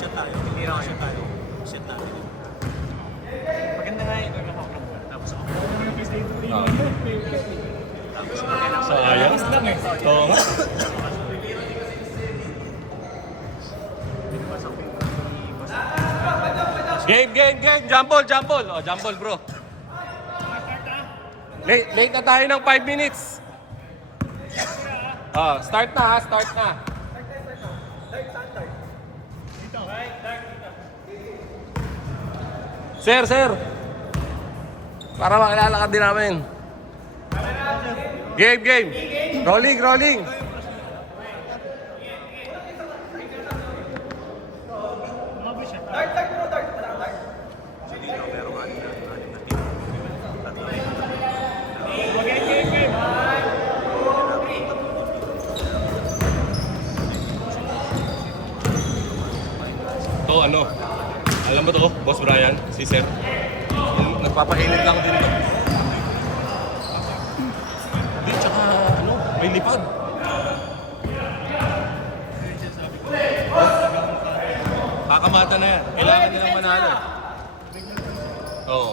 shot tayo. Hindi na shot tayo. Shot natin. Maganda nga yung nagkakapag ng bola. Tapos ako. Tapos kailangan So, ayos lang eh. Oo nga. Game! Jump ball! Oh, jump ball, bro. Late na tayo ng 5 minutes. Oh, start na. Sir. Para makilala ka din namin. Game. Rolling. To ano? Alam mo to, Boss Brian, si Sir. Nagpapainit lang din to. Hindi, tsaka ano, may lipad. Kakamata na yan. Kailangan nilang manalo. Oo.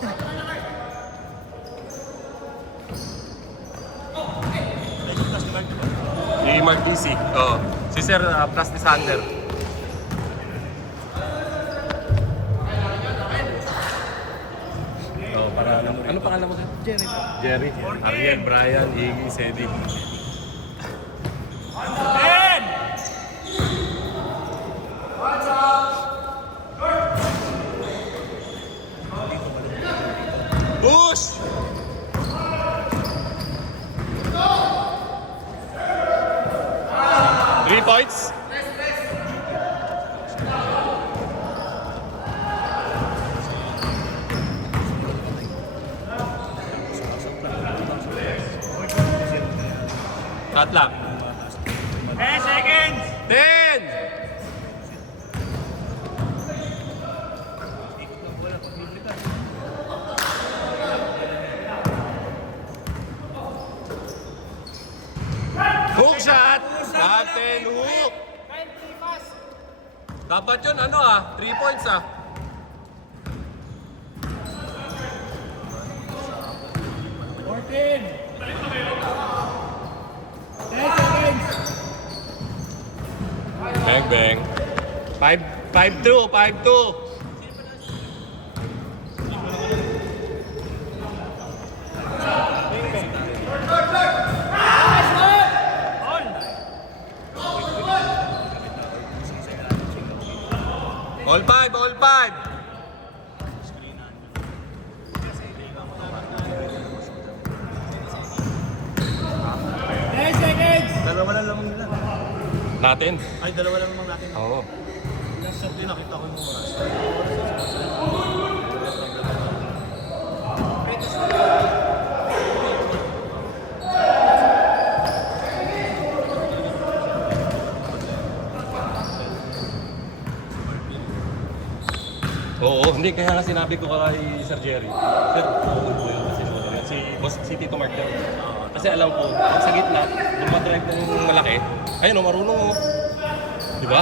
Si Mark DC. Oo. Si Sir plus ni Sander. Para ano pangalan mo sir? Jerry. Ariel, Brian, Iggy, Sedi. Push! Three points. Shot lang. 10 seconds! 10! Hook shot! Captain hook! Dapat yun 3 points 14! 10 seconds! Bang. 5-2. All five. Dalawa lang lamang nila. Natin? Ay, dalawa lang lamang natin. Oo. Last shot din, nakita ko yung oras. Oo, hindi kaya nga sinabi ko kay Sir Jerry. Sir, oo po yun kasi si Tito Mark daw. Kasi alam ko, pag sa gitna, yung madrive ng malaki, ayun marunong oh. Di ba?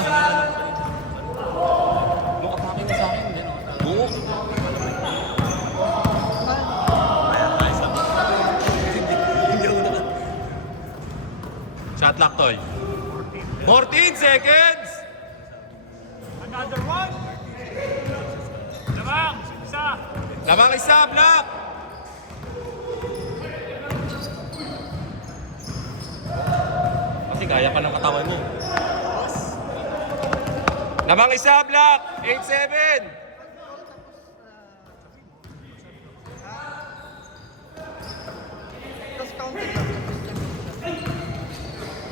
Nung atake niya sa akin, din. Oo. Shot lock, Toy. 14 seconds! Another one! Lamang isa, block! Kasi kaya pa ng katawan mo. Lamang isa, block! 8-7!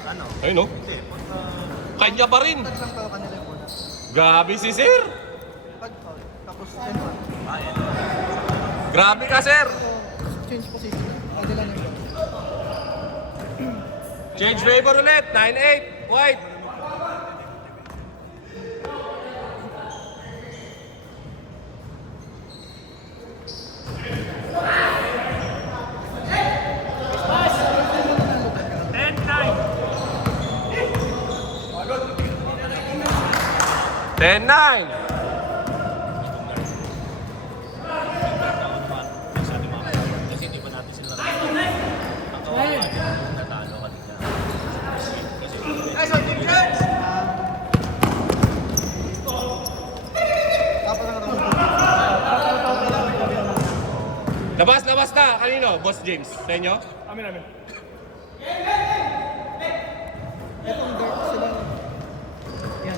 Ano? Ayun no? Hindi, pagka... Kanya pa rin! Lang pa kanila yung bola. Grabe si Sir! Pag foul, tapos N1. Grabe ka, Sir! So, change position. Kanila na yung bola. Change favor ulit. 9-8. White. 10-9. Kasi hindi pa natin sila nakakita. Ang kawawa niya, natalo kanina. Tapos lang naman. Labas na. Kanino? Boss James. Sa inyo? Itong dark sila. Yan.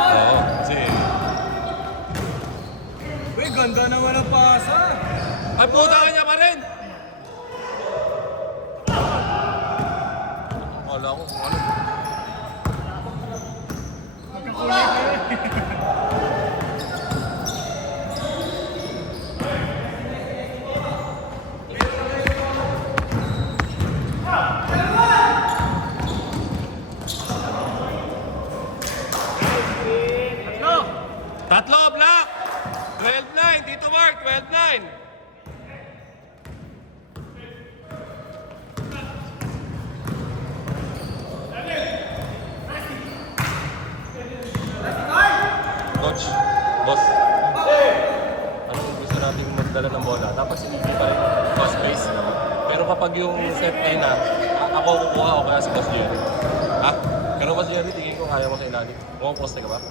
Oo. Kasi... Uy, ganda naman ang pasa. Ay, puta ka niya pa rin! Wala ko kung ano. Tatlo, Black! 12-9, Tito Mark, 12-9. Coach, boss. Ano kung gusto natin magdala ng bola? Dapat sinigil pa rin. Fast pace. Pero kapag yung set A na, ako kukuha o kaya si Boss Jerry. Ha? Pero Boss Jerry, tingin ko kaya mo sa ilalim. Mukhang ka ba?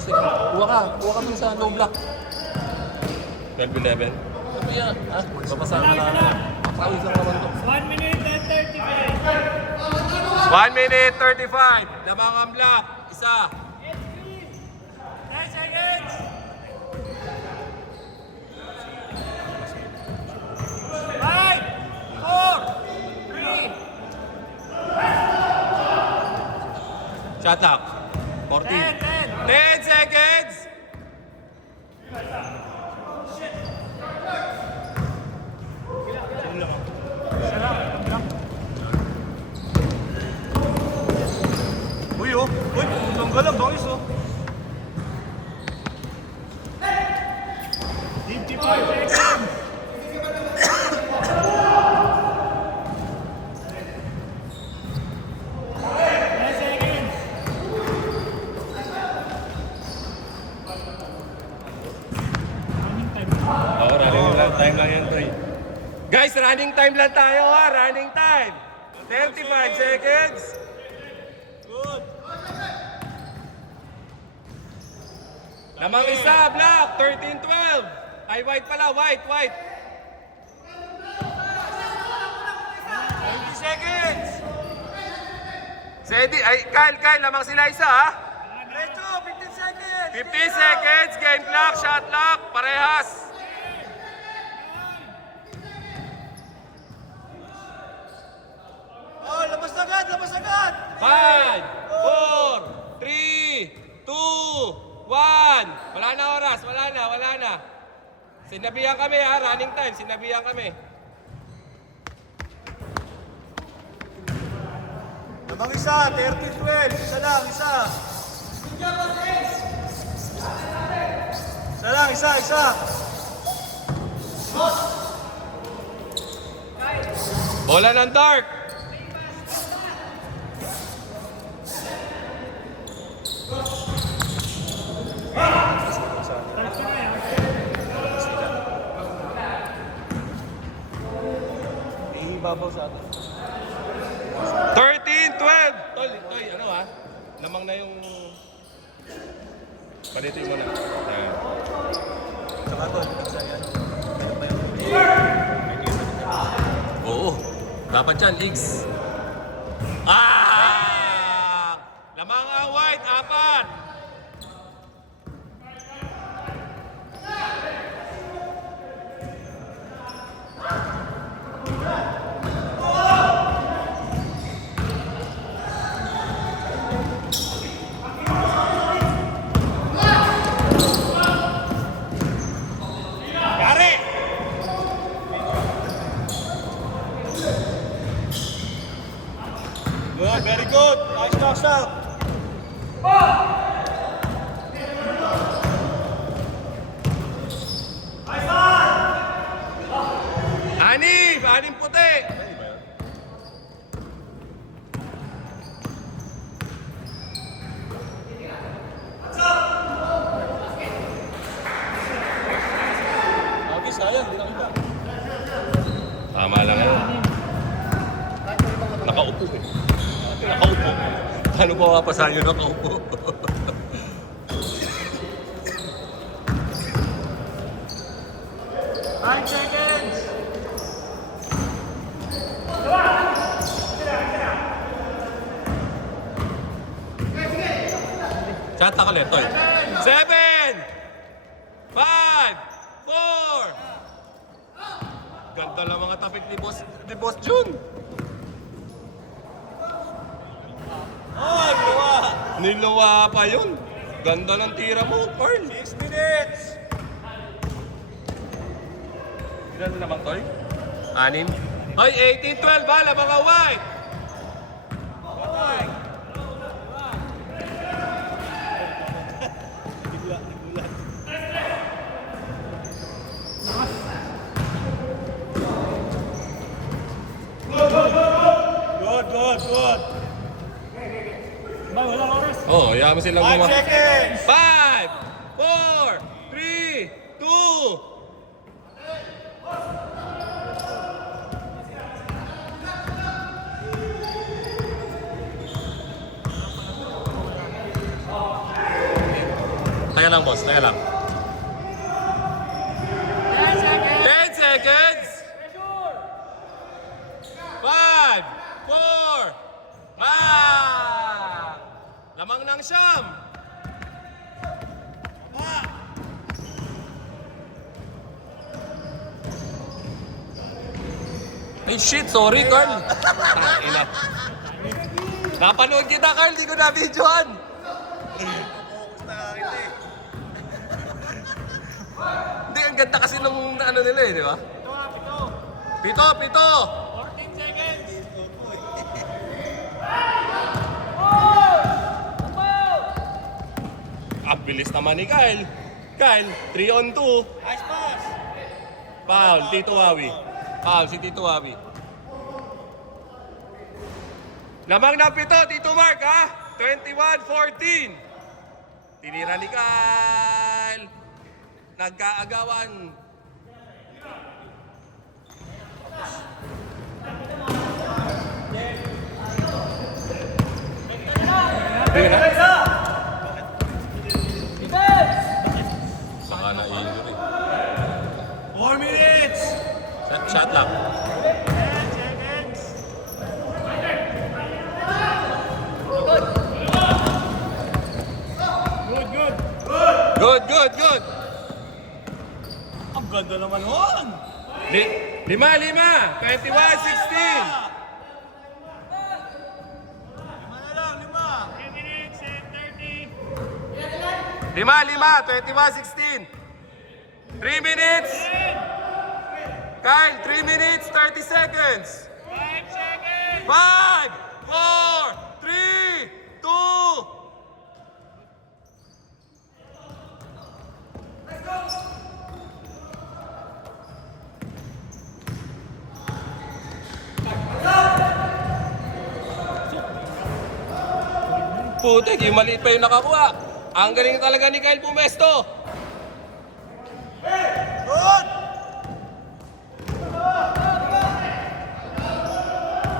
Sige, kuha ka dun sa low block. 12-11. Ano yan? Ha? Babasahan mo na. Pakawis lang naman to. 1 minute and 35. 1 minute 35. Lamang ang block. Isa. 10 seconds. 5, 4, 3. Shot clock. 14. 10 seconds. Uy, oh. Uy, ang galang, boys, oh. 55 seconds. Oo, running time lang yan, Toy. Guys, running time lang tayo ha. Running time. 35 seconds. Good. Lamang isa, Black. 13-12. Ay, white pala. White. 20 seconds. Sedi, ay, Kyle, lamang sila isa ha. Recho, 15 seconds. 50 seconds. Game clock, shot clock. Parehas. Oh, labas agad, labas agad. 5, 4, 3, 2, 1. Wala na oras. Wala na. Sinabihan kami ha. Running time. Sinabihan kami. Lamang isa, 13-12. Isa lang, isa. Isa lang, isa. Bola ng dark. Ibabaw sa atin. 13-12. Toy, ano ha? Lamang na yung... Palitin mo na. Ayan. Saka to, kasi ano, meron pa yung Oo. Dapat yan, X. Lamang ang white, 4. Yari! Good. Tama lang yan. Nakaupo eh. Nakaupo. Paano ba mapasahan yun nakaupo? 5 seconds! Chat na ka ulit, Toy. 7! 5! 4! Ganda lang mga tapik ni Boss Jun. Oh, luwa! Niluwa pa yun. Ganda ng tira mo, Carl. 6 minutes! Ilan na naman, Toy? 6? Hoy, 18-12, bala mga white! Good. Ba, wala oras. Oh, yaman silang 5 seconds! 5, 4, 3, 2. Taya lang, boss. Taya lang. 10 seconds. 5, 4, lamang ng siyam. Ay shit, sorry Carl. Ina. Napanood kita Carl, di ko na-videoan. Hindi, ang ganda kasi nung ano nila eh, di ba? Pito. 14 seconds! Ang bilis naman ni Kyle. Kyle, 3 on 2. Nice pass! Foul, Tito Wawi. Foul, si Tito Wawi. Lamang ng pito, Tito Mark, ha? 21-14. Tinira ni Kyle. Nagkaagawan. Baka na-injury. 4 minutes! Shot lang. 10 seconds! Good. Ang ganda naman nun! 5, 21-16. Lima na lang, 5 minutes and 30. 5, 21-16. 3 minutes. Kyle, 3 minutes, 30 seconds. 5 seconds! 5, 4, 3, 2. Putik, yung maliit pa yung nakakuha. Ang galing talaga ni Kyle Pumesto. Good!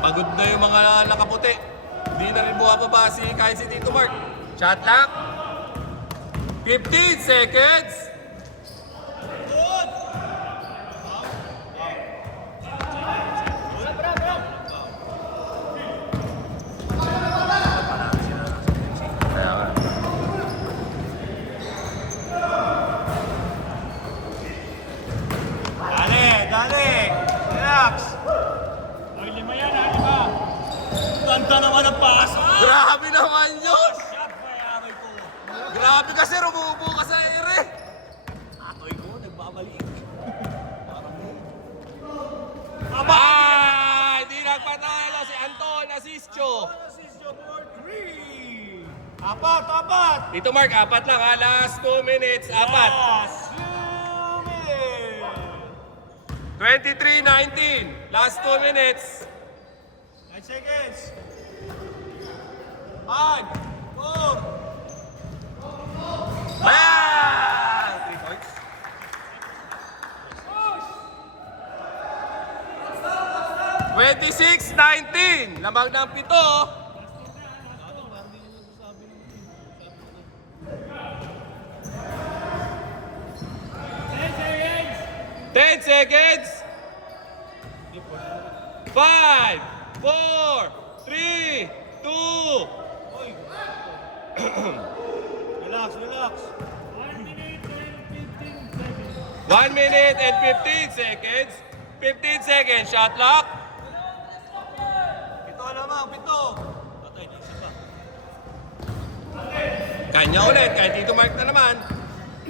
Pagod na yung mga nakaputi. Hindi na rin buwababa si kahit si Tito Mark. Shot clock. 15 seconds. Good! Kaya nga. Dali! Relax! Ay, 5 yan, 5. Ganda naman ang pass! Grabe naman yun. Shot pa yaroy ko. Grabe kasi rumubo ka sa ere. Atoy ko, nagbabalik. Hindi nagpatalo si Anton Asisio. Assist for 3. Apat! Tito Mark, 4 lang ha. Last 2 minutes, 4. Last 2 minutes. 23-19. Last 2 minutes. 9 seconds. 5, 4. Bang! 3 points. 26-19. Lamang ng 7. 10 seconds. 5, 4, 3, 2. Relax, relax. 1 minute and 15 seconds. 15 seconds. Shot clock. Pito lamang, pito. Patay, di isa pa. Kanya ulit. Kay Tito Mark na naman.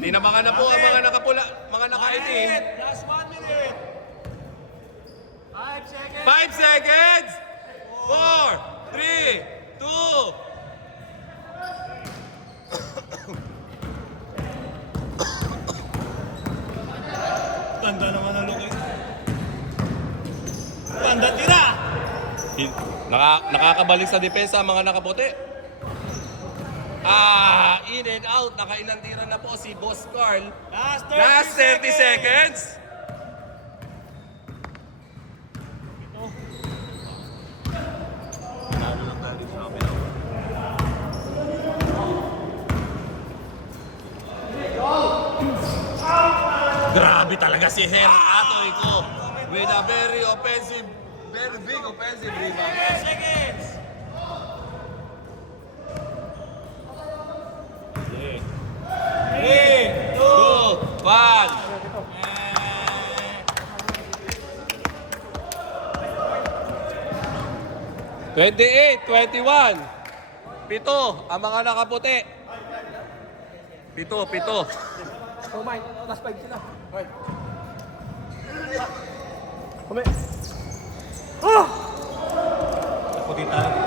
Tinabakan na po ang mga nakapula, mga naka-itim. Last 1 minute. 5 seconds. 5 seconds. 4, 3, 2. Tanda naman ang lukay. Tanda tira. Nakakabalik sa depensa ang mga nakaputi. In and out. Nakailang tira na po si Boss Carl. Last 30 Last 30 seconds. Panalo lang tayo sa kabilang. Grabe talaga si Henry Atoy ko. With a very offensive, very big offensive rebound. 10 seconds. 3, 2, 2, 1. 28-21. 7 ang mga nakaputi. 7. Oh my, last 5 sila. Okay. Kumi. Pagkita.